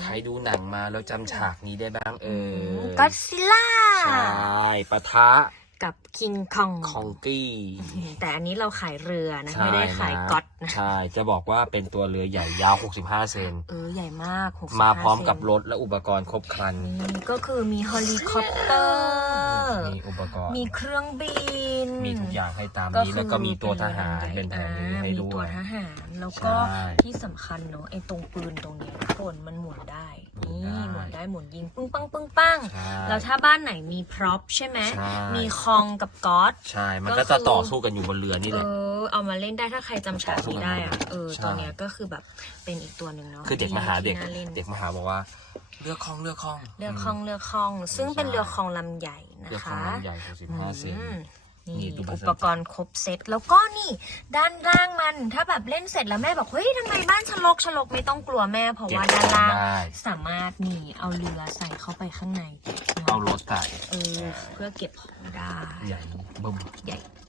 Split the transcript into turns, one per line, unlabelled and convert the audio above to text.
ใครดูหนังมาแล้วจำฉากนี้ได้บ้างเออ
ก็ซิล่า
ใช่ปะทะ
กับคิงคอง
คองกี้
แต่อันนี้เราขายเรือนะ
ใช่
ไม่ได้ขาย
นะ
ก๊อตนะ
ใช่ จะบอกว่าเป็นตัวเรือใหญ่ยาว 65 เซน
เออ ใหญ่มาก65
มาพร้อมกับ
เซน
รถและอุปกรณ์ครบครัน
นี่ก็คือมีเฮลิคอปเตอร์
มีอุปกรณ์
มีเครื่องบิน
มีทุกอย่างให้ตาม
ก็
นี้
คือ
แล้วก็มีตัวทหารเป็นแผนนี้ให้
มี
ด้
ตัว
วย
ทหาร แล้วก็
ใช่
ที่สำคัญเนาะไอ้ตรงปืนตรงเนี้ยทุกคนมันหมุนได้
หมุน
นี่
ได้
หมุนได้หมุนยิงปึ้งปังปึ้งปัง
ใช่
แล้วถ้าบ้านไหนมีพร็อพใช่ไหม
ใช่
มีคองกับก๊อต
ใช่ มัน
ก็
ก็จะ
คือ
ต่อสู้กันอยู่บนเรือนี่แห
เอ
ละ
อเอามาเล่นได้ถ้าใครจำฉากนี้ได้อะเออ
ใช่
ตัวเนี้ยก็คือแบบเป็นอีกตัวหนึ่งเนาะ
คือเด็กมาหาเด็ก
ที่น่ล่น
เด็กมาหาบอกว่า เลือกคลองเลือกคลอง
เรือคลองเรือคลอง ซึ่งเป็นเรือคลองลำใหญ่นะ
เลือกคลอง
คะ
ลำใหญ่65เซน
อืม
นี่
นี่
ดูภา
อุ
ษา
ปกรณ์ครบเซตแล้วก็นี่ ด้านล่างมันถ้าแบบเล่นเสร็จแล้วแม่บอกเฮ้ยทำไมบ้านฉลกฉลกไม่ต้องกลัวแม่เพราะว่า
เก็บ
ด้านล่าง
ได้
สามารถนี่เอาเรือใส่เข้าไปข้างใน
เอารถใส่
เออเพื่อเก็บของได้
ใหญ่บึ้ม
ใหญ่